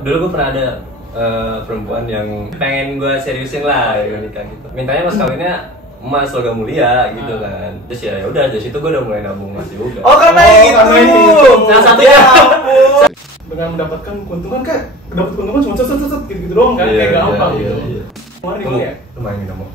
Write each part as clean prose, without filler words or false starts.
Dulu gue pernah ada perempuan yang pengen gue seriusin lah ya, nikah gitu. Mintanya mas kawinnya emas logam mulia gitu kan. Terus ya udah dari situ gue udah mulai nabung emas juga. Oh karena itu. Salah satunya. Dengan mendapatkan keuntungan kan, dapat keuntungan cuma set gitu doang kan, kayak gampang gitu. Kemarin gimana ya? Lumayan gitu mau.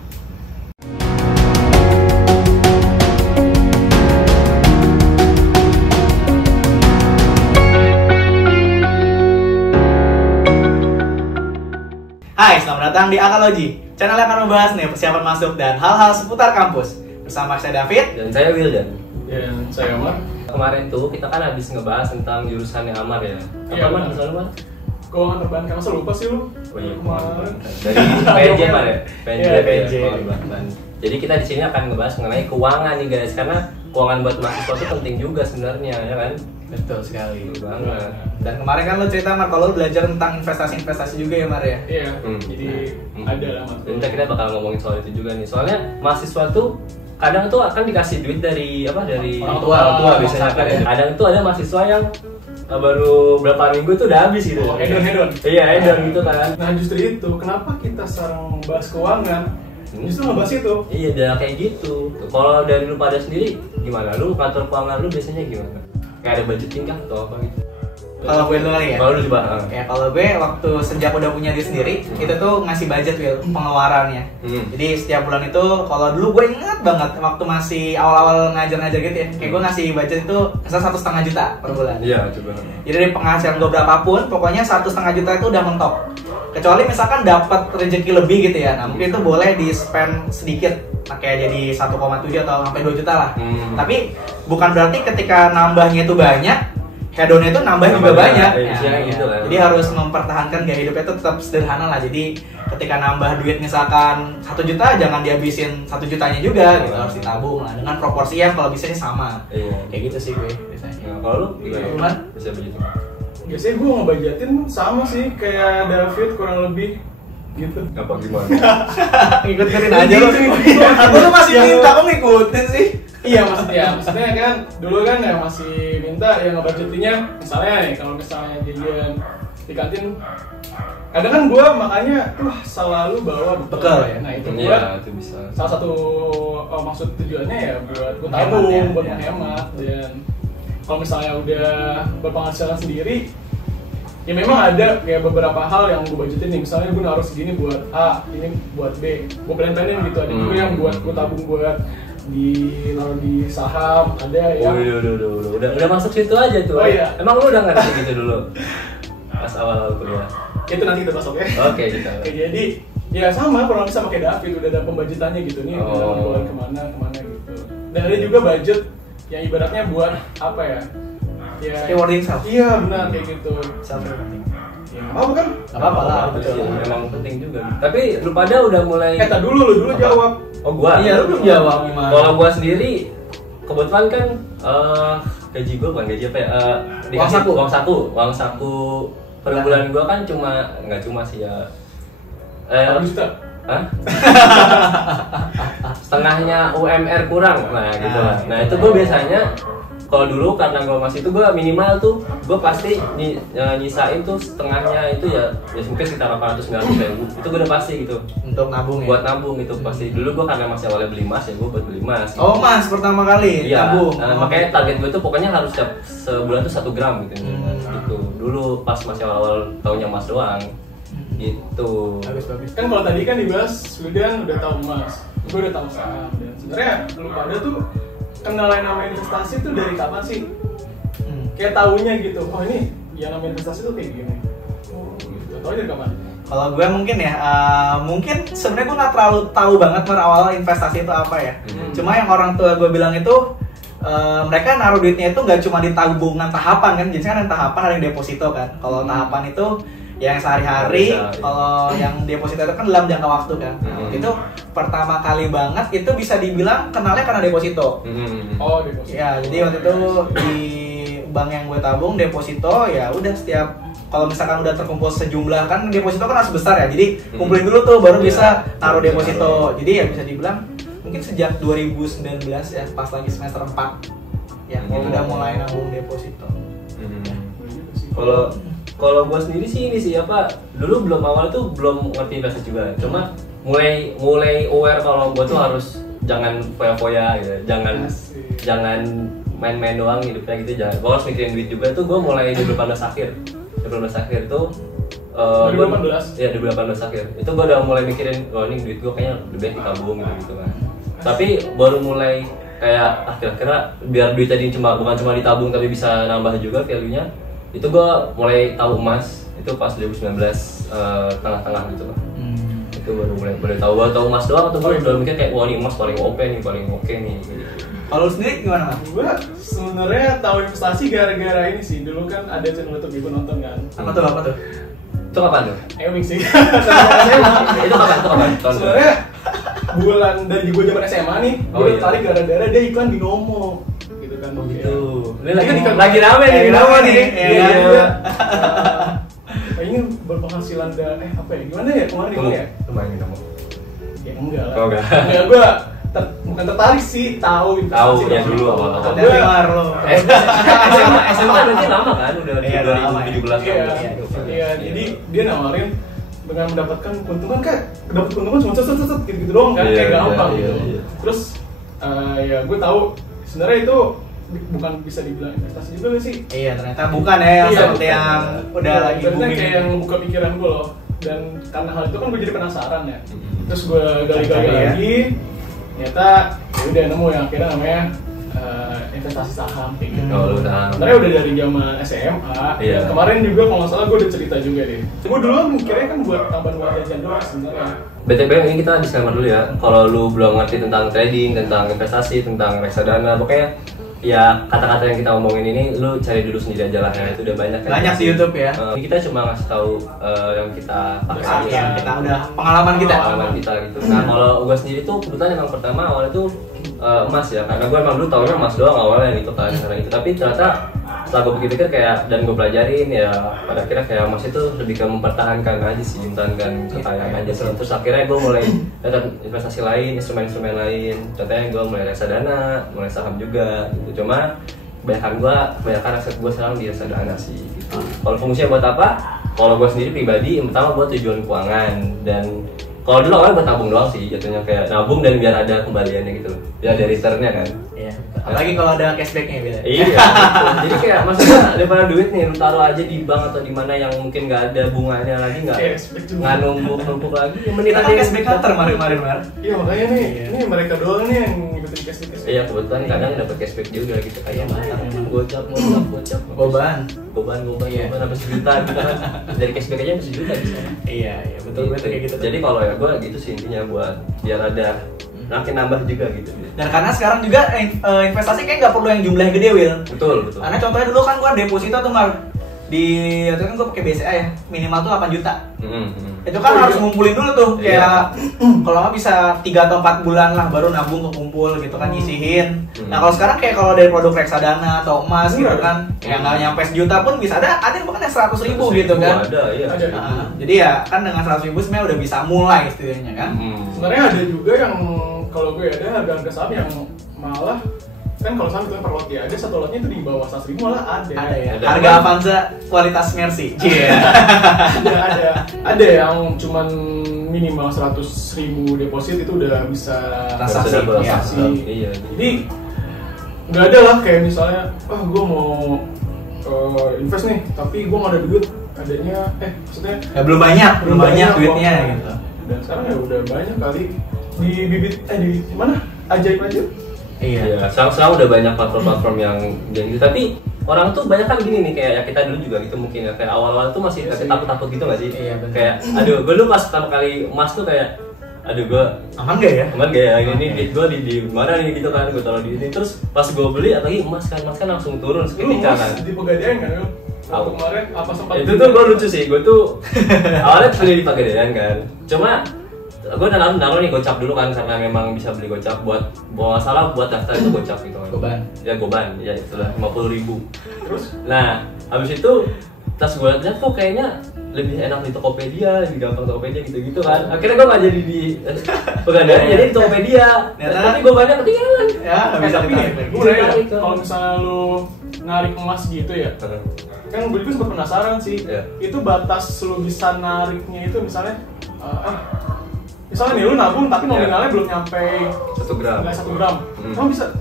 Hai, selamat datang di Akalogy. Channel yang akan membahas nih persiapan masuk dan hal-hal seputar kampus. Bersama saya David Dan saya Wildan. Dan saya Amar. Kemarin tuh kita kan habis ngebahas tentang jurusannya Amar ya. Iya, Amar, benar. jurusan Amar? Keuangan perbankan, masa lupa sih lu? Oh iya, Kemarin. dari PNJ Mar ya? PNJ, Iya, PNJ. Perbankan. Jadi kita di sini akan ngebahas mengenai keuangan nih guys, karena keuangan buat mahasiswa itu penting juga sebenarnya ya kan? Betul sekali. Betul banget. Dan kemarin kan lo cerita Mar, kalau lo belajar tentang investasi-investasi juga ya Mar ya? Iya, Hmm. jadi ada lah Dan kita bakal ngomongin soal itu juga nih. Soalnya mahasiswa tuh kadang tuh akan dikasih duit dari apa? Dari Orang tua biasanya kan. ya. Kadang tuh ada mahasiswa yang baru berapa minggu tuh udah habis gitu. hedon. Iya, hedon gitu kan. Nah justru itu, kenapa kita sekarang membahas keuangan? Justru ngebahas itu. Iya, udah kayak gitu. Kalau dari lu pada sendiri gimana? Lu ngatur keuangan lu biasanya gimana? Kayak ada budgeting kah atau apa gitu? Kalau gue dulu kali ya? Kalau lu coba. Ya kalau gue waktu sejak udah punya diri sendiri, itu tuh ngasih budget Will, pengeluarannya. Jadi setiap bulan itu, kalau dulu gue ingat banget waktu masih awal-awal ngajar-ngajar gitu ya, kayak gue ngasih budget itu misal 1,5 juta per bulan. Iya, coba. Jadi dari penghasilan gue berapapun, pokoknya 1,5 juta itu udah mentok. Kecuali misalkan dapat rezeki lebih gitu ya, nah mungkin itu boleh di spend sedikit, nah, kayak jadi 1,7 atau sampai 2 juta lah. Tapi bukan berarti ketika nambahnya itu banyak, hedonnya itu nambah juga banyak. Gitu lah. Jadi harus mempertahankan gaya hidupnya itu tetap sederhana lah. Jadi ketika nambah duit misalkan 1 juta, jangan dihabisin 1 jutanya juga, gitu. Harus ditabung lah dengan proporsi yang kalau bisa sama. Iya. Kayak gitu sih gue biasanya. Nah, kalau lu gimana? Bisa begitu. Biasanya gue ngebajetin sama sih kayak David kurang lebih gitu. Apa gimana? Ngikutin aja lo. Aku tuh masih minta, kok ngikutin sih? Iya maksudnya kan dulu kan ya masih minta yang ngebudgetinnya misalnya nih kalau misalnya jajan di kantin kadang kan gue makanya selalu bawa Bekal ya? Nah itu Iya, buat itu bisa. salah satu maksud tujuannya ya buat gue Menghemat tabung, ya? buat Ya. menghemat. Dan kalau misalnya udah berpenghasilan sendiri ya memang ada kayak beberapa hal yang gue budgetin nih, misalnya gue naruh segini buat A, ini buat B, gue plan-planin gitu. Ada juga yang buat gue tabung buat naruh di saham, ada yang Udah masuk situ aja tuh. Oh, iya. Emang lu udah ngerti gitu dulu pas awal kuliah? itu nanti kita masuk ya. Oke, gitu. Oke, jadi ya sama kurang lebih sama kayak David, udah ada pembajetannya gitu nih, dalam bulan kemana gitu. Dan ada juga budget yang ibaratnya buat apa ya? Ya, Rewarding self. iya benar kayak gitu. Self rewarding. Ya, apa kan? Gak apa-apa lah, Betul. betul. Memang penting juga. Tapi lu pada udah mulai. Tak dulu lu Apa? jawab. Oh gua. Iya, lu belum jawab gimana? Kalau gua sendiri kebetulan kan gaji gua bukan gaji apa ya? Dikasih uang saku per bulan gua kan nggak cuma sih ya. 1 juta. Hah? Setengahnya UMR kurang, nah gitu lah. Nah itu gue biasanya kalau dulu karena gue masih itu gue minimal tuh gue pasti nyisain tuh setengahnya itu ya mungkin sekitar 800-900 ribu itu gue udah pasti gitu Untuk nabung ya? buat nabung itu pasti. Dulu gue karena masih awalnya beli emas ya gue buat beli emas gitu. Oh mas, pertama kali Iya, nabung. makanya target gue tuh pokoknya harus setiap sebulan tuh 1 gram gitu. Gitu. Dulu pas masih awal tahunnya emas doang. Gitu. Bagus. Kan kalau tadi kan dibahas Wildan udah tahu emas, gue udah tahu saham. Dan sebenarnya lu pada tuh kenal yang namanya investasi tuh dari kapan sih? Kayak taunya gitu. Oh ini yang namanya investasi tuh kayak gini. Oh gitu. Tahu dari kapan? Kalau gue mungkin ya, mungkin sebenarnya gue nggak terlalu tahu banget awal investasi itu apa ya. Cuma yang orang tua gue bilang itu mereka naruh duitnya itu nggak cuma di tabungan tahapan kan, jadi kan yang tahapan ada yang deposito kan. Kalau tahapan itu yang sehari-hari, kalau yang deposito itu kan dalam jangka waktu kan. Itu pertama kali banget itu bisa dibilang kenalnya karena deposito. Oh deposito. Ya, jadi waktu itu di bank yang gue tabung deposito ya udah setiap kalau misalkan udah terkumpul sejumlah kan deposito kan harus besar ya. Jadi kumpulin dulu tuh baru bisa naruh deposito. Jadi ya bisa dibilang mungkin sejak 2019 ya pas lagi semester 4 ya udah mulai nabung deposito. Kalau Kalau gue sendiri sih ini sih apa, dulu belum awal tuh belum ngerti investasi juga, cuma mulai aware kalau gue tuh harus jangan foya-foya gitu, jangan main-main doang hidupnya gitu, jangan. Gue harus mikirin duit juga tuh, gue mulai 2018 akhir tuh 2018? Ya 2018 akhir itu gue udah mulai mikirin, oh ini duit gue kayaknya lebih baik ditabung gitu kan. Tapi baru mulai kayak kira-kira biar duit tadi bukan cuma ditabung tapi bisa nambah juga value-nya, itu gue mulai tahu emas itu pas 2019 tengah-tengah gitu lah. Itu baru mulai tahu emas doang, atau gue udah mikir kayak wah ini emas paling OP nih, paling oke nih gitu. Kalau sendiri gimana Mas? Gue sebenarnya tahu investasi gara-gara ini sih. Dulu kan ada channel YouTube gue nonton kan. Apa tuh? Itu kapan tuh? Ewing sih. Itu kapan? Sebenarnya bulan dari gue zaman SMA nih, Oh, gue iya. tertarik gara-gara dia iklan di Nomo gitu kan. Gitu. Ini Iya, lagi rame nih, Nomo nih. Iya. Kayaknya berpenghasilan apa ya? Gimana ya kemarin ya? Lumayan nih kamu. Ya enggak lah. Oh, enggak. Enggak, gue bukan tertarik sih, tahu investasi. Ya dulu awal-awal. Ada dengar lo. SMA berarti lama kan, udah Iya, 2017 Iya, kan. iya, jadi dia nawarin dengan mendapatkan keuntungan dapat keuntungan cuma set gitu doang kan, Iya, kayak gampang iya, gitu. iya. Terus ya gue tahu sebenarnya itu bukan bisa dibilang investasi juga sih. Iya, ternyata bukan ya yang Iya, seperti yang udah lagi Ternyata booming. kayak yang buka pikiran gue loh. Dan karena hal itu kan gue jadi penasaran ya. Terus gue gali-gali Cari ya. lagi, ternyata ya udah nemu yang akhirnya namanya investasi saham kayak gitu. Oh, lu saham. Sebenarnya udah dari zaman SMA. Iya. Dan kemarin juga kalau nggak salah gue udah cerita juga deh. Gue dulu mikirnya kan buat tambahan uang jajan doang sebenarnya. BTW ini kita disclaimer dulu ya. Kalau lu belum ngerti tentang trading, tentang investasi, tentang reksadana, pokoknya ya kata-kata yang kita omongin ini lu cari dulu sendiri aja lah ya. Itu udah banyak kan. Banyak di YouTube ya. Ini kita cuma ngasih tahu yang kita pakai aja. Yang kita udah pengalaman kita. Pengalaman kita gitu. Nah, kalau gue sendiri tuh kebetulan emang pertama awalnya tuh emas ya, karena gue emang dulu taunya emas doang awalnya gitu kan, karena itu. Tapi ternyata setelah gue pikir-pikir kayak dan gue pelajarin ya, pada akhirnya kayak emas itu lebih ke mempertahankan aja sih, mempertahankan kekayaan aja sih. Terus akhirnya gue mulai datang investasi lain, instrumen-instrumen lain. Contohnya gue mulai reksadana, mulai saham juga gitu. Cuma kebanyakan aset gue sekarang di reksadana sih gitu. Kalau fungsinya buat apa? Kalau gue sendiri pribadi, yang pertama buat tujuan keuangan, dan kalau dulu awalnya buat tabung doang sih, jatuhnya kayak nabung dan biar ada kembaliannya gitu, biar ada returnnya kan. Iya. Apalagi kalau ada cashbacknya gitu. Iya, gitu. Jadi kayak maksudnya daripada duit nih lu taruh aja di bank atau di mana yang mungkin nggak ada bunganya lagi, Cashback juga. nggak numpuk lagi, mending Kita aja kan yang cashback hunter kemarin-kemarin Mar. Iya makanya nih, Iya. ini mereka doang nih yang ngikutin cashback. Iya, kebetulan kadang dapat cashback juga gitu, kayak mantap, gocap, Goban. goban Iya. sampai sejuta gitu kan. Dari cashback aja sampai sejuta bisa. Iya, betul kayak gitu. Jadi kalau ya gue gitu sih intinya, buat biar ada makin nambah juga gitu. Dan karena sekarang juga investasi kayak nggak perlu yang jumlahnya gede, Will. Betul. Karena contohnya dulu kan gua deposito tuh Mar, di itu kan gua pakai BCA ya, minimal tuh 8 juta. Itu kan Oh, harus iya. ngumpulin dulu tuh, Iya. kayak kalau nggak bisa 3 atau 4 bulan lah baru nabung kekumpul gitu kan, nyisihin. Nah kalau sekarang kayak kalau dari produk reksadana atau emas gitu Iya. kan, yang nggak nyampe sejuta pun bisa ada yang bahkan yang 100.000 gitu kan. Ada, iya. Ada. Nah, jadi ya kan dengan 100.000 sebenarnya udah bisa mulai istilahnya kan. Sebenarnya ada juga yang kalau gue ada harga saham yang malah kan kalau saham itu kan per lot ya, ada satu lotnya itu di bawah 100.000 malah ada. Ada ya. Ada. Harga Avanza kualitas Mercy. Iya. ada yang cuman minimal 100.000 deposit itu udah bisa Transaksi, transaksi. Iya. Jadi nggak ada lah kayak misalnya, gue mau invest nih, tapi gue nggak ada duit, adanya maksudnya Ya, belum banyak duitnya uangnya. gitu. Dan sekarang ya udah banyak kali di bibit di mana ajaib aja. Iya. Iya, sekarang udah banyak platform-platform yang gitu. Tapi orang tuh banyak kan gini nih, kayak ya kita dulu juga gitu mungkin ya, kayak awal-awal tuh masih Iya sih. takut-takut gitu nggak sih? Iya, benar. Kayak, aduh, gue dulu pas pertama kali emas tuh kayak, aduh gue Aman gak ya? aman gak ya, ini duit gue di mana nih gitu kan, gue taruh di ini. Terus pas gue beli, apalagi emas kan langsung turun Lu seketika kan. di Pegadaian kan lu? Tahu. Kemarin apa sempat Itu tuh gue lucu sih, gue tuh awalnya beli di Pegadaian kan. Cuma gue udah naruh nih gocap dulu kan, karena memang bisa beli gocap buat salah buat daftar itu gocap gitu kan. Goban. Ya goban, ya itulah 50.000. terus Nah, habis itu tas gue lihat kok kayaknya lebih enak di Tokopedia, lebih gampang Tokopedia gitu-gitu kan. Akhirnya gue nggak jadi di Pegadaian, jadi di Tokopedia. Ternyata- Tapi gue banyak ketinggalan. Ya, nggak bisa tapi ditarik nih, lagi. gue nanya, kalau misalnya lu narik emas gitu ya, kan gue juga sempat penasaran sih. Itu batas lu bisa nariknya itu misalnya misalnya nih lu nabung tapi nominalnya belum nyampe 1 gram. Nggak 1 gram. Kamu bisa.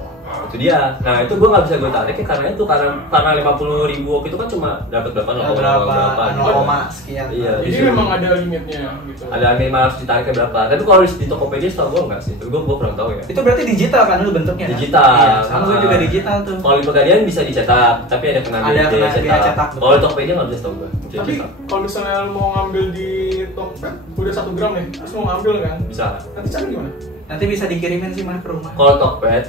Itu dia. Nah itu gue nggak bisa gue tarik karena 50.000 waktu itu kan cuma dapat berapa sekian. Iya. Jadi memang ada limitnya gitu. Ada minimal harus ditariknya berapa. Tapi kalau di Tokopedia setahu gue nggak sih. Gue kurang tahu ya. Itu berarti digital kan lu bentuknya? Digital. Iya, sama gue juga digital tuh. Kalau di Pegadaian bisa dicetak, tapi ada kena biaya cetak. Kalau di Tokopedia nggak bisa setahu gue. Tapi kalau misalnya lu mau ngambil di Tokped udah 1 gram nih, terus mau ngambil kan? Bisa. Nanti cara gimana? Nanti bisa dikirimin sih ke rumah. Kalau Tokped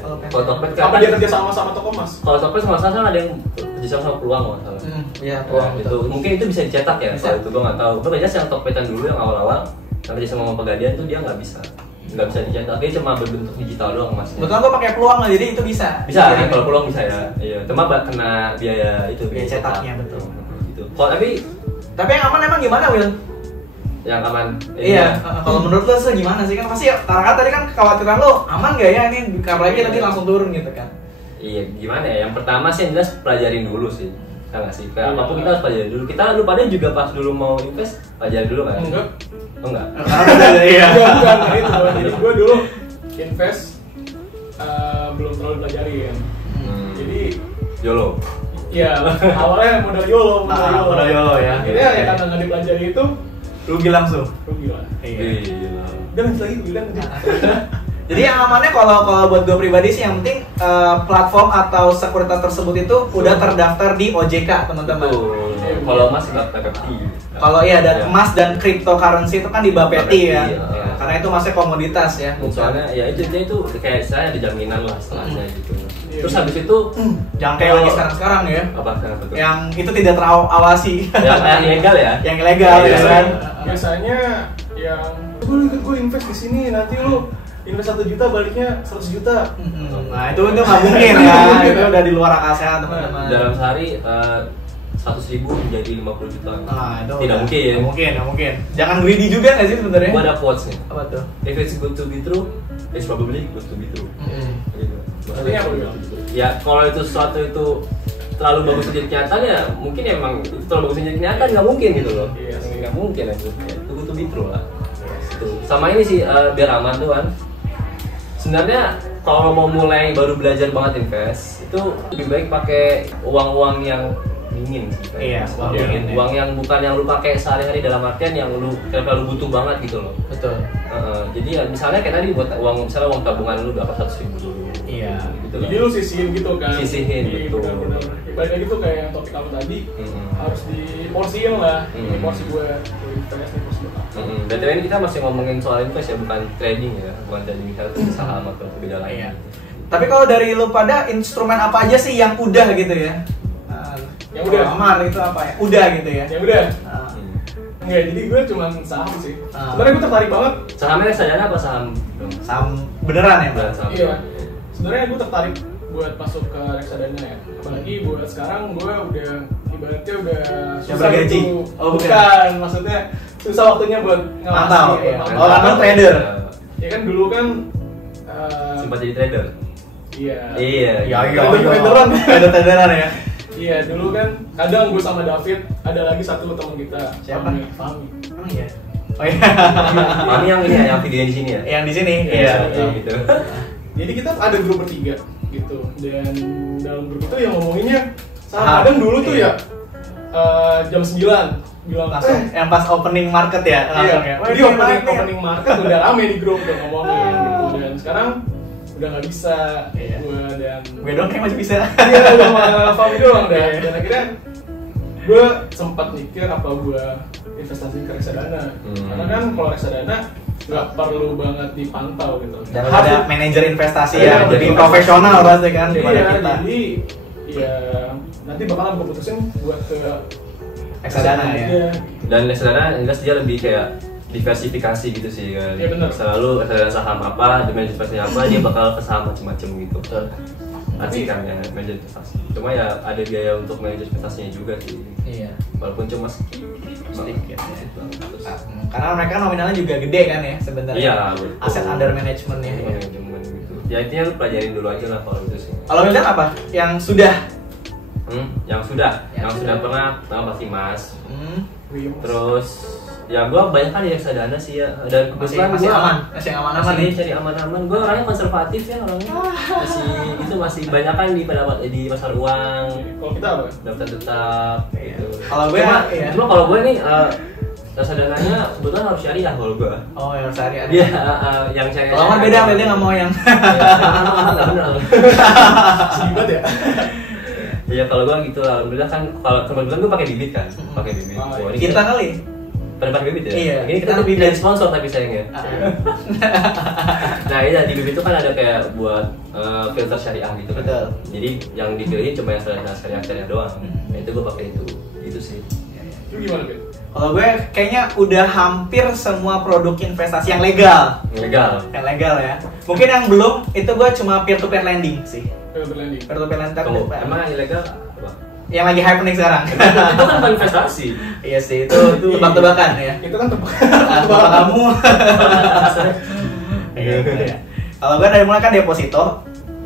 kan apa dia kerja sama Toko Mas? Kalau Tokped sama salah ada yang kerja sama Peluang nggak salah. Iya, Peluang itu. Mungkin itu bisa dicetak ya. Kalau itu gue nggak tahu. Gue biasanya yang Tokpedan dulu yang awal-awal yang kerja sama Pegadaian tuh dia nggak bisa dicetak. Dia cuma berbentuk digital doang Mas. Betul, gue pakai Peluang lah, jadi itu bisa. Bisa. Kalau Peluang bisa ya. Iya. Cuma kena biaya itu. Biaya cetaknya betul. Gitu. Kalau tapi yang aman emang gimana, Will? Yang aman. Iya. Kalau menurut lo gimana sih, kan pasti karena tadi kan kekhawatiran lo aman gak ya ini cover lagi nanti langsung turun gitu kan? Iya, gimana ya? Yang pertama sih yang jelas pelajarin dulu sih. Kan nggak sih? Kayak apapun kita harus pelajarin dulu. Lu pada juga pas dulu mau invest pelajarin dulu kan? Enggak. Enggak. Iya. Bukan itu. Jadi gue dulu invest belum terlalu pelajarin. Jadi YOLO. Iya, awalnya modal YOLO ya. Jadi ya karena nggak dipelajari itu rugi langsung. rugi lah. Iya. Dan lagi bilang Jadi yang amannya kalau buat gue pribadi sih yang penting platform atau sekuritas tersebut itu udah terdaftar di OJK teman-teman. Kalau emas nggak PPT. Kalau iya dan emas dan cryptocurrency itu kan di Bapeti ya. Karena itu masih komoditas ya. Soalnya ya itu kayak saya ada jaminan lah setelahnya gitu. Terus habis itu jangan kayak lagi sekarang ya. Apa betul? Yang itu tidak terawasi. Yang ilegal ya? Yang ilegal ya kan. Biasanya yang lu ikut gue invest di sini nanti lu invest 1 juta baliknya 100 juta. Nah itu nggak mungkin ya. Itu udah di luar akal sehat teman-teman. Dalam sehari 100.000 menjadi 50 juta. Nah, itu tidak mungkin. Jangan greedy juga nggak sih sebenarnya? Gua ada quotes nih. Apa tuh? If it's good to be true, it's probably good to be true. Artinya apa? Ya kalau itu sesuatu itu terlalu bagus jadi kenyataan ya mungkin emang itu terlalu bagus jadi kenyataan nggak mungkin gitu loh. Nggak mungkin itu. Itu good to be true lah. Sama ini sih biar aman tuh kan. Sebenarnya kalau mau mulai baru belajar banget invest itu lebih baik pakai uang yang dingin sih. Iya, uang dingin. Uang yang bukan yang lu pakai sehari-hari dalam artian yang lu kalau butuh banget gitu loh. Betul. Jadi ya misalnya kayak tadi buat misalnya uang tabungan lu berapa 100.000 dulu. Iya. Gitu Jadi lu sisihin gitu kan? Sisihin betul. Benar-benar. Balik lagi tuh kayak yang topik kamu tadi harus diporsiin lah. Ini porsi gue invest nih porsi gue. BTW ini kita masih ngomongin soal invest ya, bukan trading ya, bukan trading saham atau beda lain. Iya. Tapi kalau dari lu pada instrumen apa aja sih yang udah gitu ya? Yang udah aman itu apa ya? Udah gitu ya? Yang udah. Enggak, jadi gue cuma saham sih. Sebenarnya gue tertarik banget. Sahamnya reksadana apa saham? Saham beneran ya, Bang? Iya. Sebenarnya gue tertarik buat masuk ke reksadana ya. Apalagi buat sekarang gue udah ibaratnya udah susah bergaji. gitu. Oh, bukan, maksudnya susah waktunya buat mantau. Ya, Oh, karena trader. Ya kan dulu kan sempat jadi trader. Iya. Iya. Traderan ya. Iya, dulu kan kadang gue sama David ada lagi satu teman kita. Siapa? Fahmi. Oh iya. Oh iya. Fahmi yang ini ya, yang video di sini ya. Yang di sini. Iya. Gitu. Jadi kita ada grup bertiga gitu. Dan dalam grup itu yang ngomonginnya kadang dulu tuh ya jam 9 bilang langsung yang pas opening market ya langsung ya. Jadi opening market udah rame di grup udah ngomongin gitu. Dan sekarang udah nggak bisa gue dan gue dong kayak masih bisa. Iya, gue sama Fahmi doang dan akhirnya gue sempat mikir apa gue investasi ke reksadana. Karena kan kalau reksadana nggak perlu banget dipantau gitu. Dan ada manajer investasi ya, jadi profesional pasti kan daripada kita. Jadi ya nanti bakalan gue putusin buat ke reksadana ya. Dan reksadana jelas dia lebih kayak diversifikasi gitu sih kan. Iya benar. Selalu reksadana saham apa, manajer investasi apa, dia bakal ke saham macam-macam gitu. Asik kan ya manajer investasi. Cuma ya ada biaya untuk manajer investasinya juga sih. Iya. Walaupun cuma sedikit ya. Karena mereka nominalnya juga gede kan ya sebenarnya. Iya, betul. Aset under managementnya. Manajemen gitu. Ya intinya lu pelajarin dulu aja lah kalau itu sih. Kalau Wildan apa? Yang sudah Yang sudah pernah, pertama pasti Mas. Terus ya gue banyak kan di reksadana sih ya, dan kebetulan masih gua aman-aman nih. Cari aman-aman. Gue orangnya konservatif ya orangnya. Masih banyak kan di pasar uang. Kalau kita apa? Daftar tetap. Gitu. Kalau gue cuma kalau gue nih reksadananya kebetulan harus syariah kalau gue. Oh, yang syariah. Iya, yang syariah. Kalau kan beda nggak mau yang. Nggak benar. Sibat ya. Iya kalau gue gitu lah. Alhamdulillah kan kalau kebetulan gue pakai bibit kan, pakai bibit. Oh, Ini kita kali. pada pakai bibit ya? Iya. Ini kita lebih dari sponsor tapi sayangnya. Nah ini di bibit itu kan ada kayak buat filter syariah gitu kan. Betul. Jadi yang dipilihin cuma yang syariah doang. Nah itu gue pakai itu sih. Lu gimana, Fit? Kalau gue kayaknya udah hampir semua produk investasi yang legal. Legal. Yang legal ya. Mungkin yang belum itu gue cuma peer to peer lending sih. Berlending. Peer to peer lending. Tuh, emang yang ilegal apa? Yang lagi hype nih sekarang. Itu kan bukan investasi. Iya sih, itu tebak-tebakan ya. Itu kan tebak. Tebak kamu. Iya. Kalau gue dari mulai kan deposito.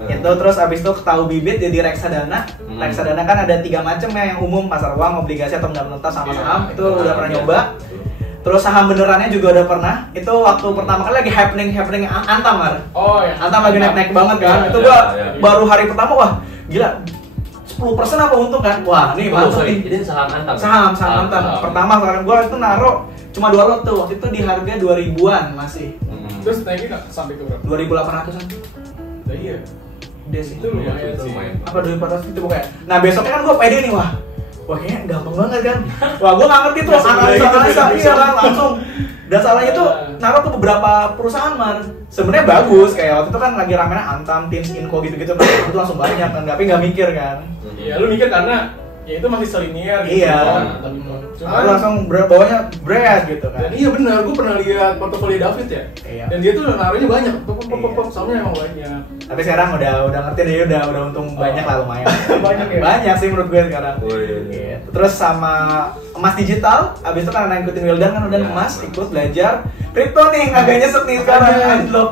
Itu terus abis itu tahu bibit jadi reksadana. Reksadana kan ada 3 macam ya, yang umum, pasar uang, obligasi atau benda tetap sama saham. Itu udah pernah nyoba. Terus saham benerannya juga udah pernah. Itu waktu pertama kali lagi happening Antam kan. Oh ya. Antam lagi naik banget kan. Itu gua baru hari pertama wah gila. 10% apa untung kan? Wah, nih mantap nih. Jadi saham Antam. Saham Antam. Pertama sekarang gua itu naruh cuma 2 lot tuh. Waktu itu di harga 2000-an masih. Terus naiknya nggak sampai ke berapa? 2800-an. Nah, iya. Dia sih Itu lumayan sih. apa 2400 itu pokoknya. Nah besoknya kan gue pede nih wah kayaknya gampang banget kan. Wah gue nggak ngerti tuh analisa iya kan langsung. Dan salahnya tuh naruh ke beberapa perusahaan man. Sebenarnya bagus kayak waktu itu kan lagi rame Antam, Teams, Inco gitu-gitu kan. Itu langsung banyak kan, tapi nggak mikir kan. Iya, lu mikir karena ya itu masih selinier gitu. Iya. Cuma langsung bawahnya beres gitu kan. Dan iya benar, gue pernah lihat portofolio David ya. Iya. Dan dia tuh naruhnya banyak, soalnya emang banyak. Tapi sekarang udah ngerti deh, udah untung banyak lah lumayan. Banyak ya? Banyak sih menurut gue sekarang. Oh, iya. Terus sama emas digital, abis itu karena ngikutin Wildan kan udah emas, ikut belajar kripto nih, agak nyesek nih sekarang anjlok.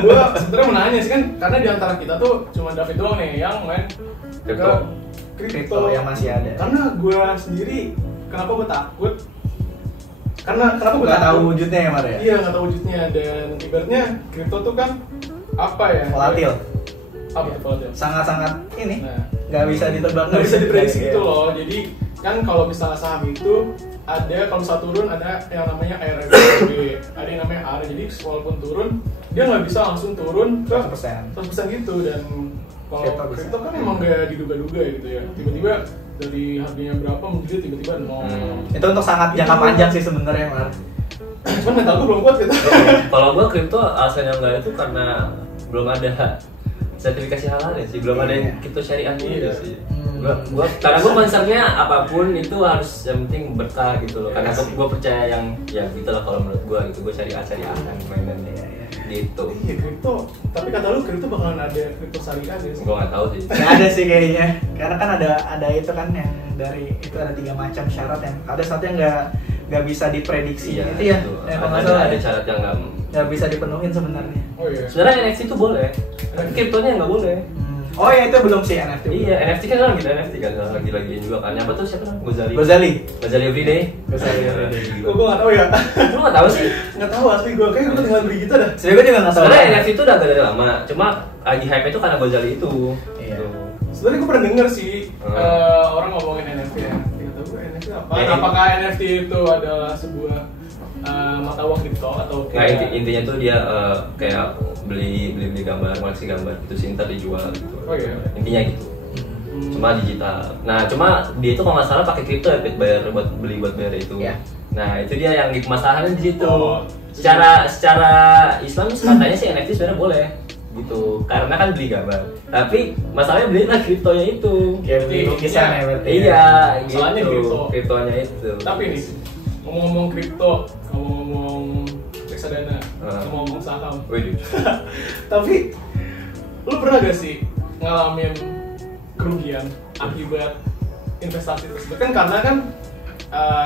Gue sebenarnya mau nanya sih kan, karena di antara kita tuh cuma David doang nih yang main kripto yang masih ada. Karena gue sendiri, kenapa gue takut? Kenapa gue nggak tahu wujudnya ya Mar ya? Iya nggak tahu wujudnya, dan ibaratnya kripto tuh kan apa ya? Volatil. Apa itu volatil? Sangat-sangat ini. Nah, Nggak bisa ditebak, nggak bisa diprediksi gitu loh. Jadi kan kalau misalnya saham itu ada, kalau misalnya turun ada yang namanya ARB, ada yang namanya AR. Jadi walaupun turun dia nggak bisa langsung turun ke 100% gitu. Dan kalau kripto kan emang nggak diduga-duga gitu ya, tiba-tiba dari harganya berapa menjadi tiba-tiba nol. Itu untuk sangat jangka panjang sih sebenarnya Mar. Cuman mental gue belum kuat gitu. Kalau gue kripto alasannya enggak itu karena belum ada sertifikasi halal ya sih, belum ada yang kripto syariahnya gitu sih. Karena gue concernnya apapun itu harus yang penting berkah gitu loh. Karena gue percaya yang ya gitulah kalau menurut gue gitu, gue syariahan mainannya gitu. Iya kripto, tapi kata lu kripto bakalan ada kripto syariah gitu. Gue nggak tahu sih. Nggak ada sih kayaknya, karena kan ada itu kan yang dari itu ada 3 macam syarat yang ada satu yang nggak bisa diprediksi. Iya, itu ya. Ada syarat yang nggak bisa dipenuhin sebenarnya. Oh iya. Sebenarnya NFT itu boleh, tapi kriptonya nggak boleh. Oh ya itu belum sih NFT. Iya, NFT kan orang gitu, NFT kan lagi juga kan. Apa tuh siapa namanya? Gozali Everyday. Gue nggak tahu ya. Lu nggak tahu sih? Nggak tahu asli gue, kayak gue tinggal beli gitu dah. Sebenarnya gue juga nggak tahu. Sebenarnya NFT itu udah agak dari lama, cuma lagi hype itu karena Gozali itu. Iya. Sebenarnya gue pernah denger sih orang ngomongin NFT ya. Nggak tahu gue NFT apa? Apakah NFT itu adalah sebuah mata uang kripto atau kayak? Nah intinya tuh dia kayak beli gambar, koleksi gambar gitu sih, ntar dijual gitu. Oh iya. Intinya gitu. Cuma digital. Nah cuma dia itu kalau nggak salah pakai kripto ya bayar buat bayar itu. Yeah. Nah itu dia yang permasalahannya di situ. Oh. Secara Islam katanya sih NFT sebenarnya boleh gitu, karena kan beli gambar. Tapi masalahnya beli lah kriptonya itu. Kayak beli lukisan ya berarti. Iya, gitu. Soalnya kriptonya itu. Tapi nih ngomong-ngomong kripto, ngomong-ngomong reksadana, ngomong saham. Tapi lu pernah gak sih ngalamin kerugian akibat investasi tersebut? Kan karena kan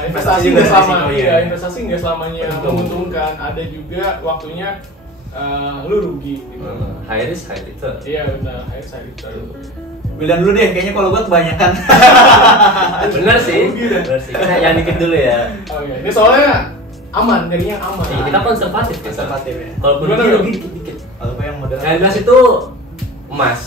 investasi nggak selama investasi nggak selamanya menguntungkan. Ada juga waktunya lu rugi gitu. High risk high return. Iya benar, high risk high return. Wildan dulu deh, kayaknya kalau gue kebanyakan. Bener sih. Yang dikit dulu ya. Oh iya, ini soalnya aman, jadinya aman. Ya, kita konservatif kan. Konservatif ya. Kalau rugi dikit-dikit. Kalau gue yang modern. Yang jelas itu emas.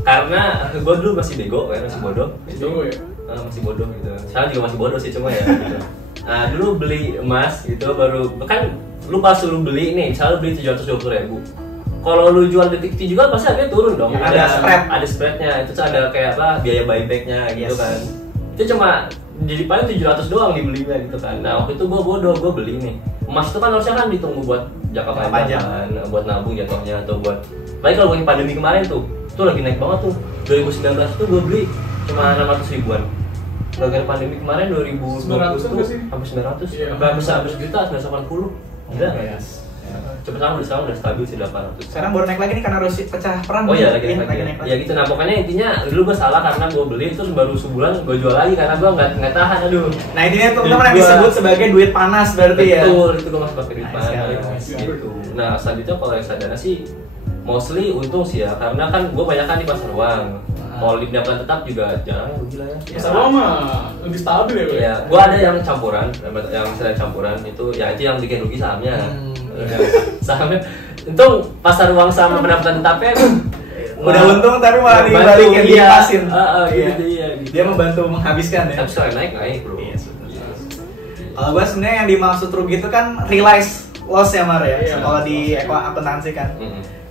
Karena gue dulu masih bego kan, masih bodoh. Tunggu ya. Masih bodoh gitu. Sekarang juga masih bodoh sih cuma ya. Gitu. Nah dulu beli emas gitu baru kan lu pas lu beli nih, misalnya lu beli 720.000. Kalau lu jual detik itu juga pasti harganya turun dong. Ya, ada spread. Ada spreadnya. Itu tuh ada kayak apa biaya buybacknya gitu kan. Itu cuma jadi paling 700 doang dibelinya gitu kan. Nah waktu itu gue bodoh, gue beli nih. Emas itu kan harusnya kan ditunggu buat jangka panjang kan, buat nabung jatuhnya atau buat. Apalagi kalau buat pandemi kemarin tuh lagi naik banget tuh. 2019 tuh gue beli cuma 600 ribuan. Gara-gara pandemi kemarin 2020 tuh hampir 900. Iya. Hampir sejuta, 980. Gila. Sekarang udah stabil sih 800. Sekarang baru naik lagi nih karena harus pecah perang. Oh iya lagi naik lagi. Ya gitu. Nah pokoknya intinya dulu gue salah karena gue beli terus baru sebulan gue jual lagi karena gue nggak tahan aduh. Nah intinya teman-teman yang disebut sebagai duit panas berarti ya. Betul, itu gue masih pakai duit panas. Nice. Gitu. Nah selanjutnya kalau reksadana sih mostly untung sih ya karena kan gue banyak kan di pasar uang. Mau di pendapatan tetap juga jarang rugi lah ya. Pasar uang mah lebih stabil ya, Bang. Iya, gue ada yang campuran, yang selain campuran itu yang bikin rugi sahamnya. Sahamnya untung pasar uang sama pendapatan tetapnya udah untung tapi malah dibalikin dipasin. Gitu. Dia membantu menghabiskan ya. Tapi selain naik bro. Iya, kalau gue sebenarnya yang dimaksud rugi itu kan realize loss ya Mar ya. Iya. Kalau di akuntansi kan.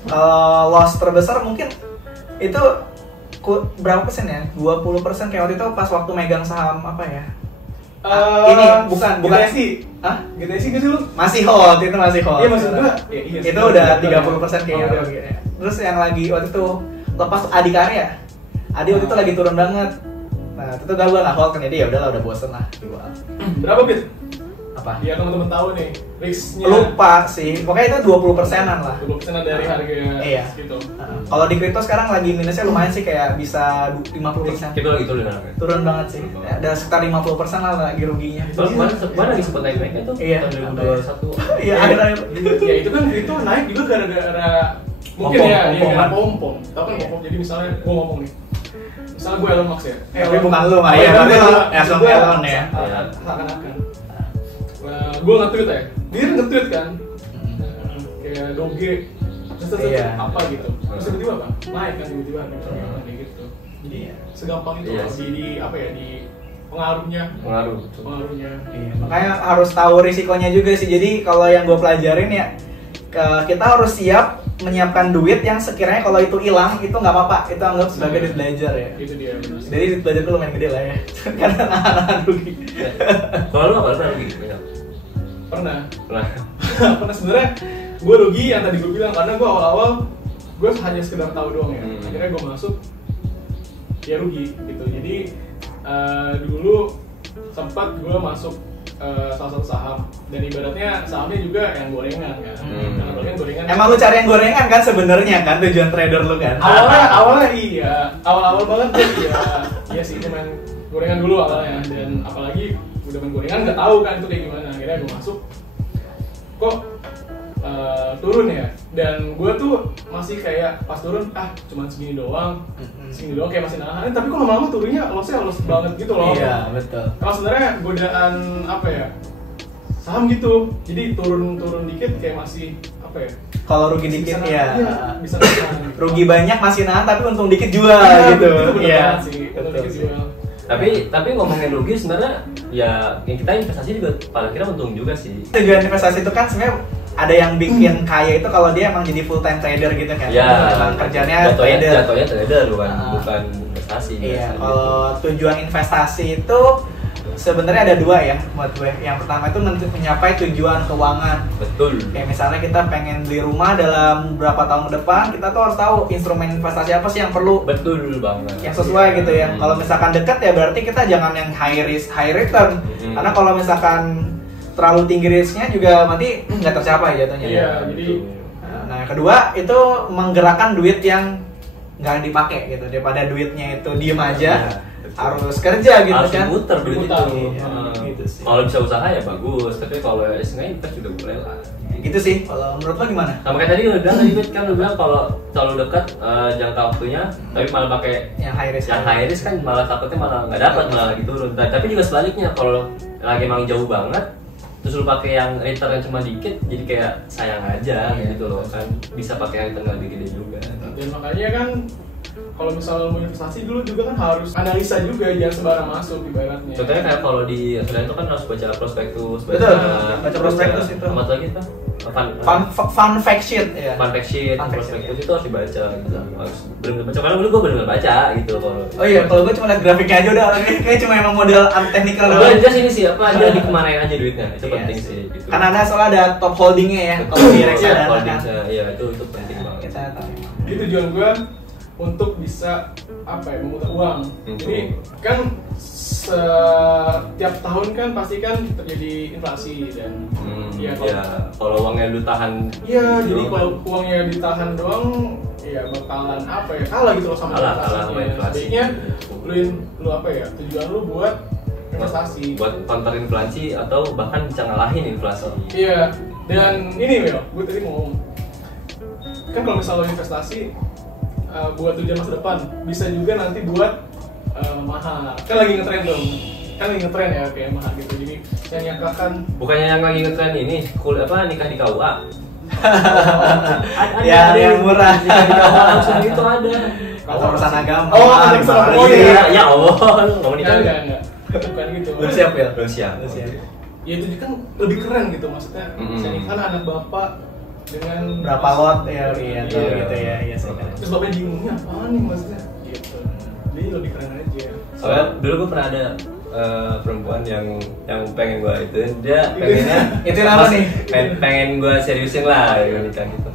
Kalau loss terbesar mungkin itu berapa persen ya? 20% kayak waktu itu pas waktu megang saham apa ya? Ini bukan GTSI. Hah? GTSI gitu lu? Masih hold, itu masih hold. Iya maksud gua. Iya, itu udah 30% kayaknya. Oh, Gitu. Terus yang lagi waktu itu lepas Adikarya. Adi waktu itu lagi turun banget. Nah, itu gua nggak hold kan jadi ya udahlah udah bosen lah jual. Berapa bit? Apa? Biar teman-teman tahu nih risknya. Lupa sih. Pokoknya itu 20%-an lah. 20% dari harga Iya. gitu. Kalau di kripto sekarang lagi minusnya lumayan sih kayak bisa 50%. Itu lagi turun harga. Turun banget sih. Ada sekitar 50% lah lagi ruginya. Kemarin lagi sempat naik-naiknya tuh. Iya. Tahun 2021. Iya, akhir-akhir. Ya itu kan kripto naik juga gara-gara mungkin Pompom, ya, pompom. gara-gara pompom. Tahu kan pompom. Jadi misalnya gua ngomong nih. Misalnya gue Elon Musk ya. Tapi bukan lu, Mah. Iya, berarti lu langsung Elon ya. Seakan-akan. Gue nge-tweet ya. Dia nge-tweet kan. Kayak doge. Terus Iya. apa gitu. Terus tiba-tiba apa? Naik kan tiba-tiba kayak gitu. Jadi segampang itu Iya. di apa ya di pengaruhnya. Pengaruhnya. Iya, makanya harus tahu risikonya juga sih. Jadi kalau yang gue pelajarin ya, kita harus siap menyiapkan duit yang sekiranya kalau itu hilang itu nggak apa-apa, itu anggap sebagai duit belajar ya. Itu dia. Benar. Jadi duit belajar tuh lumayan gede lah ya, karena nahan rugi. Kalau lu apa rugi? Pernah. Pernah. Sebenarnya gue rugi yang tadi gue bilang karena gue awal-awal gue hanya sekedar tahu doang ya. Akhirnya gue masuk ya rugi gitu. Jadi dulu sempat gue masuk salah satu saham dan ibaratnya sahamnya juga yang gorengan kan. Karena gorengan. Emang lu cari yang gorengan kan sebenarnya kan tujuan trader lu kan? Awalnya iya, awal banget tuh iya sih itu main gorengan dulu awalnya dan apalagi udah main gorengan nggak tahu kan itu kayak gimana. Akhirnya gue masuk kok turun ya dan gue tuh masih kayak pas turun cuman segini doang kayak masih nahan tapi kok lama-lama turunnya lossnya los banget gitu loh. Iya betul. Kalau sebenarnya godaan apa ya saham gitu jadi turun dikit kayak masih apa ya kalau rugi dikit ya bisa nahan. Rugi banyak masih nahan tapi untung dikit jual gitu. Iya betul. Tapi ngomongin rugi sebenarnya ya yang kita investasi juga pada kira untung juga sih. Tujuan investasi itu kan sebenarnya ada yang bikin kaya itu kalau dia emang jadi full time trader gitu kan. Ya, emang kerjanya trader. Jatuhnya trader bukan investasi. Iya, kalau tujuan investasi itu sebenarnya ada dua ya buat gue. Yang pertama itu mencapai tujuan keuangan. Betul. Kayak misalnya kita pengen beli rumah dalam berapa tahun ke depan, kita tuh harus tahu instrumen investasi apa sih yang perlu. Betul banget. Yang sesuai gitu ya. Kalau misalkan dekat ya berarti kita jangan yang high risk high return. Karena kalau misalkan terlalu tinggi risknya juga nanti nggak tercapai jatuhnya. Iya, jadi nah yang kedua itu menggerakkan duit yang nggak dipakai gitu daripada duitnya itu diem aja harus kerja gitu harus kan. diputer duit Diputar. itu. Iya, gitu sih. Kalau bisa usaha ya bagus, tapi kalau isengnya invest juga boleh lah. Gitu sih. Kalau menurut lo gimana? Sama kayak tadi lu bilang tadi kan lu bilang kalau terlalu dekat jangka waktunya, tapi malah pakai Yang high risk. yang high risk kan malah takutnya malah nggak dapat malah lagi turun. Tapi juga sebaliknya kalau lagi emang jauh banget, terus lu pakai yang return yang cuma dikit, jadi kayak sayang aja gitu loh kan. Bisa pakai yang return lebih gede juga. Dan makanya kan kalau misalnya mau investasi dulu juga kan harus analisa juga, jangan sembarang masuk ibaratnya. Contohnya kayak kalau di Australia itu kan harus baca prospektus, Betul, baca prospektus itu. Apa lagi tuh? Fun fact sheet ya. Fun fact sheet, Fun fact sheet. prospektus itu harus dibaca gitu. Harus benar-benar baca karena dulu gue benar-benar baca gitu kalau. Oh iya, kalau gue cuma liat grafiknya aja udah kayak cuma emang model teknikal Gue doang. aja sini siapa aja dikemanain aja duitnya itu Iya penting sih. sih gitu. Karena ada soalnya ada top holdingnya ya kalau di Iya, reksadana holding kan. iya itu penting banget. Kita tahu. Jadi tujuan gue untuk bisa apa ya, memutar uang. Jadi kan setiap tahun kan pasti kan terjadi inflasi dan Ya, kalau uangnya lu tahan. Iya, gitu, jadi kan. kalau uangnya ditahan doang, ya bakalan apa ya, kalah gitu loh sama Kalah inflasinya. sama inflasi. Sebaiknya lu apa ya, tujuan lu buat investasi. Buat counter inflasi atau bahkan bisa ngalahin inflasi. Iya, dan ini Mel, gue tadi mau ngomong, kan kalau misalnya lo investasi buat tujuan masa depan, bisa juga nanti buat mahar. Kan lagi ngetren dong, kan lagi ngetren ya kayak mahar gitu. Jadi yang nyangkakan Bukannya yang lagi ngetren ini, nikah di KUA. Ya, yang murah. Nikah di KUA langsung itu ada. Atau urusan agama. Oh, ada urusan agama. Oh, iya. Ya Allah, mau nikah enggak, bukan gitu. Belum siap ya? Belum siap. Belum siap. Ya itu kan lebih keren gitu maksudnya. Mm-mm. Saya nikah anak bapak dengan Berapa lot ya, iya tuh Iya. gitu ya, iya sih. terus bapaknya bingungnya apaan nih maksudnya gitu. Jadi lebih keren aja. Soalnya dulu gue pernah ada perempuan yang pengen gue itu dia pengennya Itu apa nih? pengen gue seriusin lah nikah gitu.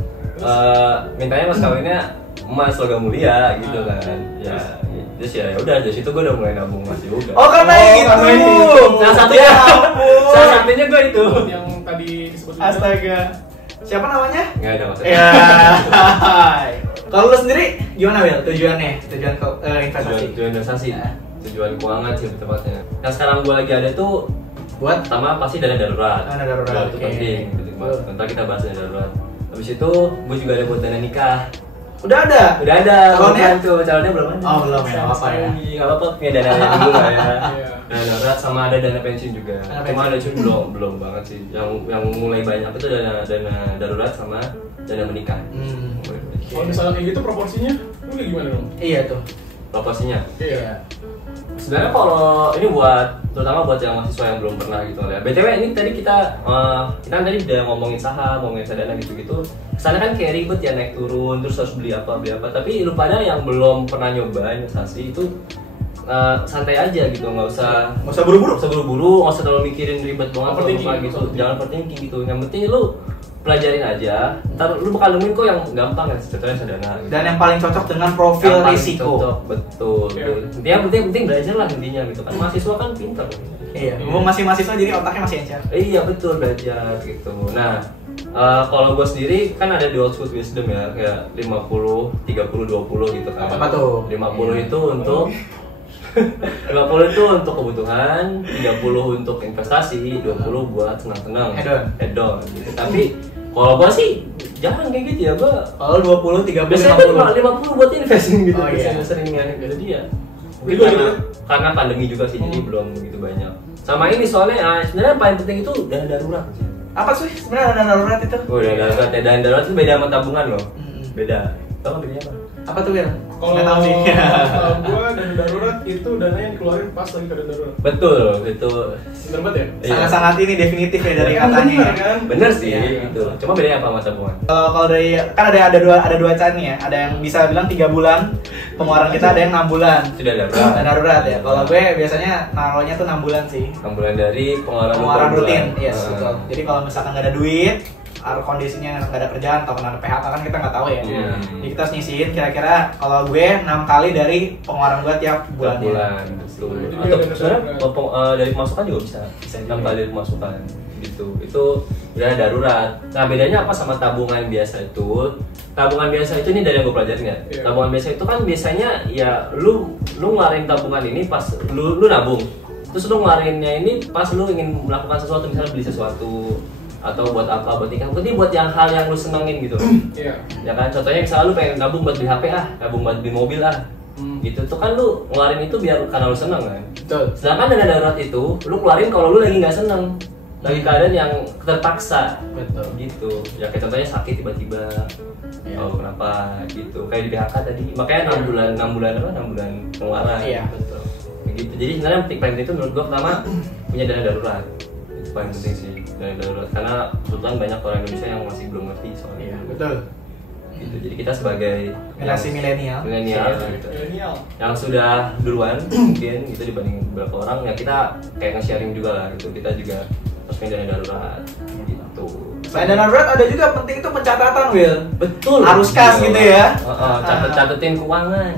Mintanya mas kawinnya emas logam mulia gitu kan. Ya terus ya udah dari situ gue udah mulai nabung emas juga. Oh karena itu. karena itu. Salah satunya Ya ampun. salah satunya gue itu. Yang tadi disebut juga. Astaga. Siapa namanya? Nggak ada maksudnya. Ya. Kalau lu sendiri gimana Wil? Tujuannya? Tujuan ke investasi? Tujuan investasi. Ya. Tujuan keuangan sih tepatnya. Nah sekarang gue lagi ada tuh Buat pertama pasti dana darurat. Dana darurat, Nah, itu oke. penting banget. Nanti kita bahas dana darurat. Habis itu gue juga ada buat dana nikah. udah ada. Udah ada. Calonnya? Calonnya belum ada. Oh belum ya, apa ya? Nggak apa-apa, punya dananya dulu lah ya. Iya. Dana darurat sama ada dana pensiun juga. Dana Cuma pensiun. ada cuma belum banget sih. Yang mulai banyak itu dana darurat sama dana menikah. Kalau misalnya kayak gitu proporsinya, lu kayak gimana dong? Iya tuh. Proporsinya. Iya. Sebenarnya kalau ini terutama buat yang mahasiswa yang belum pernah gitu ya. BTW ini tadi kita kan tadi udah ngomongin saham, ngomongin reksadana gitu-gitu. Kesana kan kayak ribet ya naik turun, terus harus beli apa. Tapi lu pada yang belum pernah nyoba investasi itu santai aja gitu, nggak usah buru-buru. nggak usah buru-buru, nggak usah terlalu mikirin ribet banget Overthinking, apa gitu. overthinking. Jangan overthinking gitu. Yang penting lu pelajarin aja. Ntar lu bakal nemuin kok yang gampang ya, contohnya reksadana. Gitu. Dan yang paling cocok dengan profil Yang paling risiko. cocok, betul. Iya. Yang penting belajar lah intinya gitu kan. Mahasiswa kan pintar. Iya. Gua masih mahasiswa jadi otaknya masih encer. Iya betul, belajar gitu. Nah, kalau gue sendiri kan ada di old school wisdom ya, kayak 50, 30, 20 gitu kan. Apa tuh? 50 itu untuk 50 itu untuk kebutuhan, 30 untuk investasi, 20 buat senang-senang. Hedon gitu. Tapi kalau gua sih jangan kayak gitu ya, gua Kalau 20, 30, biasanya 50. 50 buat investing gitu. Oh, iya. Sering-sering jadi ya. Mungkin Gitu, karena pandemi juga sih, jadi belum begitu banyak. Sama ini soalnya sebenarnya paling penting itu dana darurat. Apa sih sebenarnya dana darurat itu? Oh, dana darurat ya, dana darurat itu beda sama tabungan loh. Hmm. Beda. Tahu nggak bedanya apa? Apa tuh Wil? Kalau Nggak tahu sih. kalau gua dana darurat itu dana yang dikeluarin pas lagi keadaan darurat. Betul, itu Bener banget ya? Iya. Sangat-sangat ini definitif ya dari Kan katanya. bener ya. kan? bener sih Iya. gitu. Cuma bedanya apa sama tabungan? Kalau dari kan ada dua cara nih ya. Ada yang bisa bilang 3 bulan pengeluaran kita, ada yang 6 bulan. Sudah darurat. Dana darurat ya. Kalau gue biasanya naruhnya tuh 6 bulan sih. 6 bulan dari pengeluaran lu Pengeluaran per bulan. rutin, yes Nah. betul. Jadi kalau misalkan nggak ada duit, atau kondisinya nggak ada kerjaan atau kena PHK kan kita nggak tahu ya. Iya. Jadi kita harus nyisihin kira-kira kalau gue 6 kali dari pengeluaran gue tiap Tiap bulannya. bulan betul. Jadi Atau ada sebenarnya darurat. dari pemasukan juga bisa. Bisa 6 juga. kali dari pemasukan gitu. Itu dana darurat. Nah, bedanya apa sama tabungan biasa itu? Tabungan biasa itu ini dari yang gue pelajarin ya. Iya. Tabungan biasa itu kan biasanya ya lu lu ngeluarin tabungan ini pas lu nabung, terus lu ngeluarinnya ini pas lu ingin melakukan sesuatu, misalnya beli sesuatu atau buat apa, buat nikah, berarti buat yang hal yang lu senengin gitu. Iya. Ya kan, contohnya misalnya lu pengen nabung buat beli HP nabung buat beli mobil gitu tuh kan lu ngeluarin itu biar karena lu seneng kan. Betul. Sedangkan dana darurat itu lu keluarin kalau lu lagi nggak seneng, lagi keadaan yang terpaksa. Betul. Gitu ya, kayak contohnya sakit tiba-tiba. Oh kenapa gitu, kayak di PHK tadi, makanya 6 bulan pengeluaran. Iya. Betul. Kayak gitu. Jadi sebenarnya yang paling penting itu menurut gua pertama punya dana darurat. Itu paling penting sih, dana darurat, karena kebetulan banyak orang Indonesia yang masih belum ngerti soal Iya, itu. betul. Gitu. Jadi kita sebagai Generasi milenial gitu, Milenial. yang sudah duluan mungkin itu dibanding beberapa orang, ya kita kayak nge-sharing juga lah gitu. Kita juga harus punya dana darurat gitu. Selain dana darurat ada juga penting itu pencatatan, Will. Betul. Harus kas gitu ya. Catetin keuangan.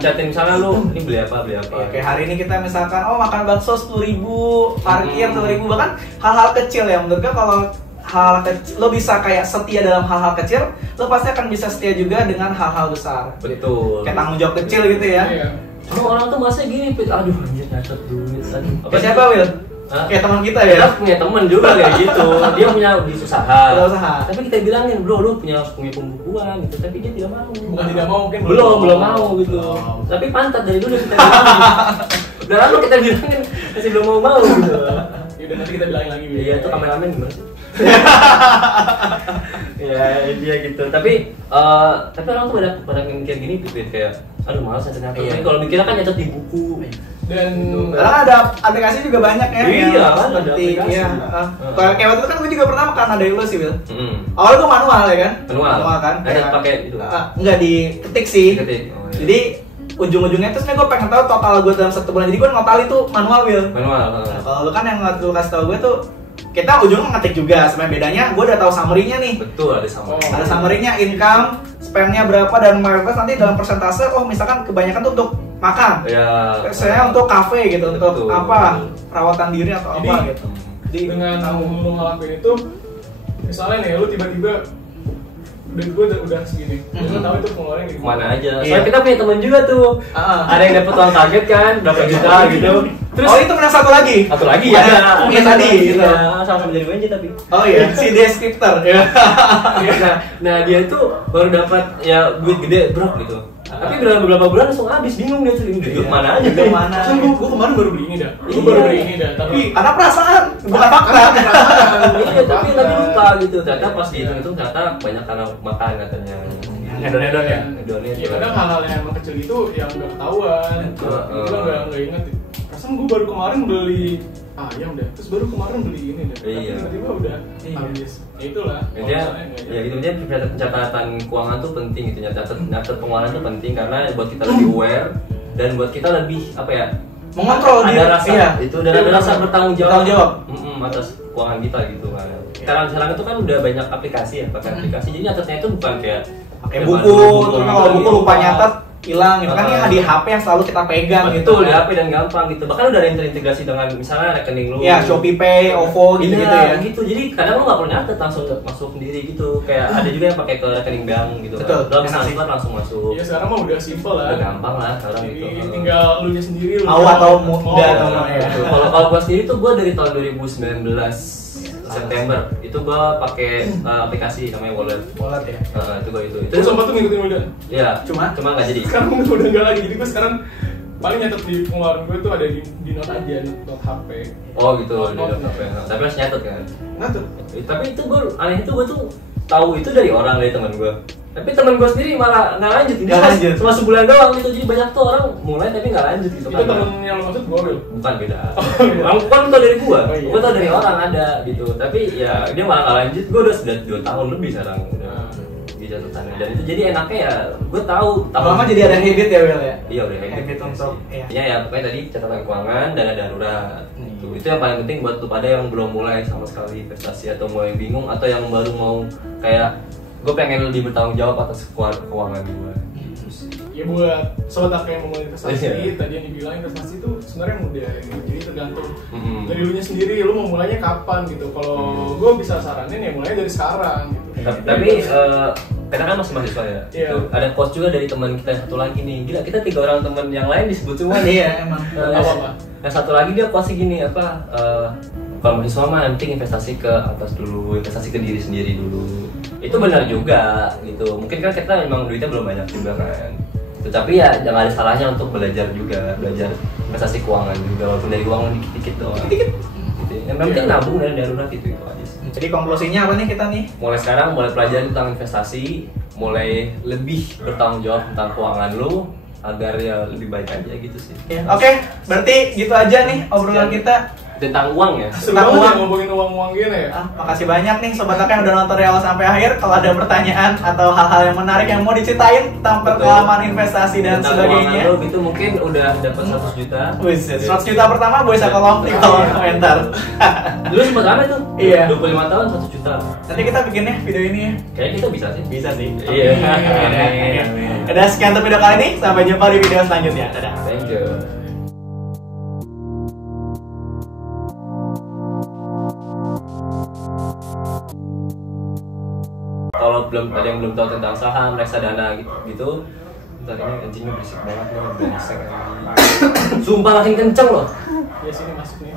Catetin misalnya lu ini beli apa. Ya, kayak hari ini kita misalkan makan bakso 10.000, parkir 10.000, bahkan hal-hal kecil ya. Menurut gue kalau hal kecil, lo bisa kayak setia dalam hal-hal kecil, lo pasti akan bisa setia juga dengan hal-hal besar. Betul. Kayak tanggung jawab kecil gitu ya. Iya. Cuma orang tuh masih gini, aduh anjir nyatet duit. Kayak siapa, Will? Kayak teman kita ya. Kita punya temen juga kayak gitu. Dia punya bisnis usaha. Usaha. Tapi kita bilangin, bro, lu punya pembukuan gitu. Tapi dia tidak mau. Bukan tidak mau, mungkin belum mau gitu. Tapi pantat dari dulu kita bilangin. Udah lama kita bilangin, masih belum mau gitu. Yaudah nanti kita bilangin lagi. Iya, itu kameramen gimana sih? Ya dia gitu. Tapi orang tuh pada mikir gini, kayak aduh malas nyatet. Iya. Kalau mikirnya kan nyatet di buku. Dan Karena ada aplikasi juga banyak ya. Iya, kan, ada seperti aplikasi. iya. Kayak waktu itu kan gue juga pernah karena dari lo sih, Will. Heeh. Awalnya gue manual ya kan? Manual kan? Ada pakai itu. Enggak diketik sih. Ketik. Oh, iya. Jadi ujung-ujungnya terus nih gue pengen tahu total gue dalam 1 bulan. Jadi gue ngotal itu manual, Will. Manual. Nah, kalau lu kan yang lu kasih tau gue tuh kita ujungnya ngetik juga. Sebenarnya bedanya gue udah tahu summary-nya nih. Betul, ada sama. Ada summary-nya, income, spend-nya berapa, dan mayoritas nanti dalam persentase. Oh misalkan kebanyakan tuh untuk makan. Ya. Saya untuk kafe gitu, untuk Betul. apa, perawatan diri atau Jadi, apa gitu. Jadi dengan tahu. lu ngelakuin itu, misalnya nih lu tiba-tiba duit gue udah segini, lu tahu itu pengeluaran di Kemana aja. Iya. Soalnya kita punya temen juga tuh. Ada yang dapat uang target kan, berapa juta gitu. Terus Oh itu yang satu lagi? satu lagi ya. Yang tadi gitu. Iya, sama-sama jadi WNJ tapi. Oh iya, si deskriptor. Nah dia tuh baru dapat ya duit gede bro gitu. Tapi dalam beberapa bulan langsung habis, bingung dia tuh ini duit kemana aja. Duit kemana? Gue kemarin baru beli ini dah. Gue Iya. baru beli ini dah. Tapi Karena perasaan, bukan fakta. Iya tapi lupa gitu. Ternyata pas dihitung ternyata banyak karena makan katanya. Hedon-hedon ya? Hedonnya. ya kadang hal-hal yang emang kecil itu yang nggak ketahuan. Gue nggak inget. Perasaan gue baru kemarin beli ayam dah. Terus baru kemarin beli ini dah. Tapi Iya. tiba-tiba udah Iya. habis. Ya itulah. Intinya ya gitu, intinya pencatatan keuangan tuh penting gitu, nyatet pengeluaran tuh penting karena buat kita lebih aware dan buat kita lebih apa ya, Mengontrol ada diri. rasa Iya. itu dan ada rasa bertanggung jawab, Bertanggung jawab. atas keuangan kita gitu kan. Sekarang itu kan udah banyak aplikasi ya, pakai aplikasi, jadi nyatetnya itu bukan kayak Pakai zaman buku, dulu terus gitu. kalau buku lupa nyatet hilang gitu kan, ini di HP yang selalu kita pegang gitu. Betul, di HP dan gampang gitu. Bahkan udah ada yang terintegrasi dengan misalnya rekening lu. Ya, Shopee Pay, OVO gitu-gitu Iya, ya. gitu. Jadi kadang lu nggak perlu nyatet, langsung masuk sendiri gitu. Kayak ada juga yang pakai ke rekening bank gitu. Betul, Kan. Lo bisa enak sih. transfer langsung masuk. Ya sekarang mah udah simple lah. Udah gampang lah sekarang Jadi gitu. tinggal lu nya sendiri. lu Mau atau muda Iya, atau mau ya. betul. Kalau gua sendiri tuh gua dari tahun 2019 September itu gua pakai aplikasi namanya Wallet. Wallet ya. Itu gua itu. Terus sempat tuh ngikutin Wildan. Ya, Cuma? nggak jadi. Sekarang udah enggak lagi. Jadi gue sekarang paling nyatet di pengeluaran gue tuh ada di note aja, note HP. Oh gitu, Note di laptop ya. Tapi harus nyatet kan. Nyatet. Tapi itu gue aneh itu gue tuh tahu itu dari orang, dari teman gue. Tapi teman gue sendiri malah nggak lanjut. Ini Nggak lanjut. cuma sebulan doang gitu. Jadi banyak tuh orang mulai tapi nggak lanjut gitu Itu kan. temen yang lo maksud gue, Will. Bukan beda. iya. Orang kan tau dari gue. Oh, iya. Gue tau dari orang ada gitu. Tapi ya dia malah nggak lanjut. Gue udah 2 tahun lebih sekarang udah di catatannya. Dan itu jadi enaknya ya gue tahu. Lama jadi ada habit ya, Will ya. Iya udah Habit untuk iya. ya pokoknya tadi catatan keuangan, dana darurat. Itu yang paling penting buat lu pada yang belum mulai sama sekali investasi atau mau yang bingung atau yang baru mau kayak gue pengen lebih bertanggung jawab atas keuangan gue. ya buat sobat aku yang mau mulai investasi, Iya. tadi yang dibilang investasi itu sebenarnya mudah gitu. Jadi tergantung dari lunya sendiri, lu mau mulainya kapan gitu. Kalau gue bisa saranin ya mulai dari sekarang gitu. Tapi kita kan masih mahasiswa ya. Iya. Tuh, ada quote juga dari teman kita yang satu lagi nih. Gila, kita 3 orang teman yang lain disebut semua nih. Iya emang. Apa-apa? Yang satu lagi dia quote gini apa? Kalau mahasiswa mah penting investasi ke atas dulu, investasi ke diri sendiri dulu. Itu benar juga gitu. Mungkin kan kita memang duitnya belum banyak juga kan. Tapi ya jangan ada salahnya untuk belajar juga, belajar investasi keuangan juga walaupun dari uang dikit-dikit doang. Dikit-dikit. Gitu. Yang penting nabung dan darurat itu aja sih. Jadi konklusinya apa nih kita nih? Mulai sekarang mulai pelajari tentang investasi, mulai lebih bertanggung jawab tentang keuangan lu agar ya lebih baik aja gitu sih. Oke, berarti gitu aja nih obrolan kita. Tentang uang ya. Tentang Seru uang. banget ya ngomongin uang-uang gini ya. Makasih banyak nih Sobat Aka yang udah nonton dari awal sampai akhir. Kalau ada pertanyaan atau hal-hal yang menarik yang mau diceritain tentang pengalaman investasi dan Tentang sebagainya, keuangan lu gitu mungkin udah dapat 100 juta. wih, 100 juta pertama boleh saya kolom di kolom komentar. Dulu sempat rame tuh. Iya. 25 tahun 1 juta. Nanti kita bikin nih video ini ya. Kayaknya kita bisa sih. Bisa sih. Iya. Udah sekian untuk video kali ini. Sampai jumpa di video selanjutnya. Dadah. Thank you. Kalau ada yang belum tahu tentang saham, reksadana gitu, ntar ini anjingnya berisik banget nih, brengsek anjing. Sumpah makin kenceng loh. Ya sini masuk nih.